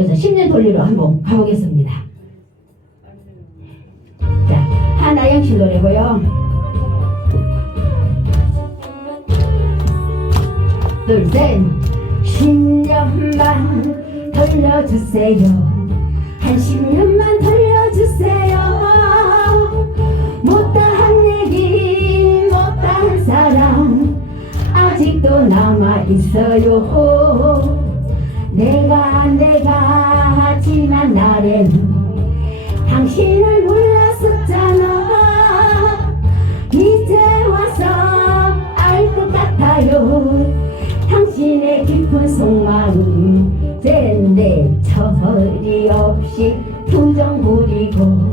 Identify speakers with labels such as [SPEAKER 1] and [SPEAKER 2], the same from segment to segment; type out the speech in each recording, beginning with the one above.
[SPEAKER 1] 그래서 10년 돌리러 한번 가보겠습니다. 자, 하나영 씨 노래고요. 둘, 셋. 10년만 돌려주세요. 한 10년만 돌려주세요. 못다한 얘기, 못다한 사랑, 아직도 남아있어요. 내가, 내가 지난 날에는 당신을 몰랐었잖아. 이제 와서 알 것 같아요. 당신의 깊은 속마음 젠데 처리 없이 투정 부리고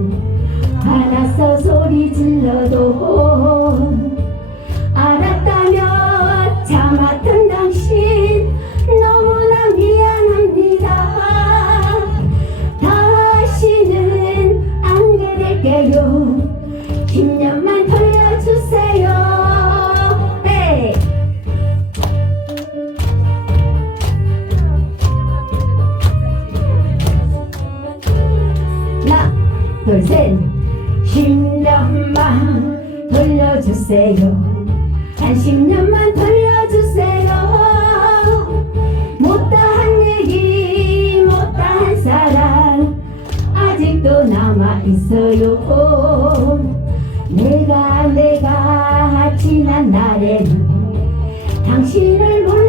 [SPEAKER 1] 화나서 소리 질러도 둘셋. 10년만 돌려주세요. 한 10년만 돌려주세요. 못다한 얘기 못다한 사랑 아직도 남아있어요. 내가 내가 지난 날에는 당신을 몰랐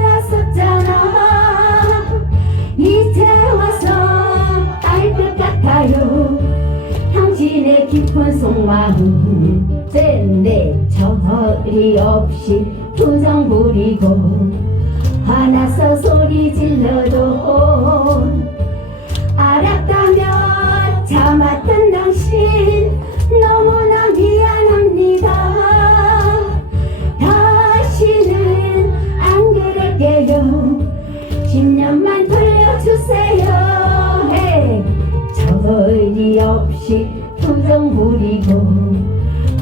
[SPEAKER 1] 마음 젠데 저리 없이 투정 부리고 화나서 소리 질러도 알았다면 참았던 당신 너무나 미안합니다. 다시는 안 그럴게요. 10년만 돌려주세요. 해. 저리 없이 투정 부리고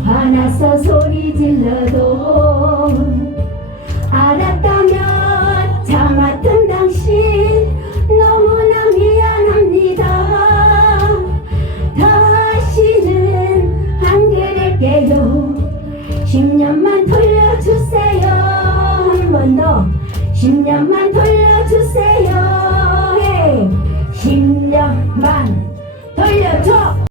[SPEAKER 1] 화나서 소리 질러도 알았다면 참았던 당신 너무나 미안합니다. 다시는 안 그럴게요. 10년만 돌려주세요. 한 번 더. 10년만 돌려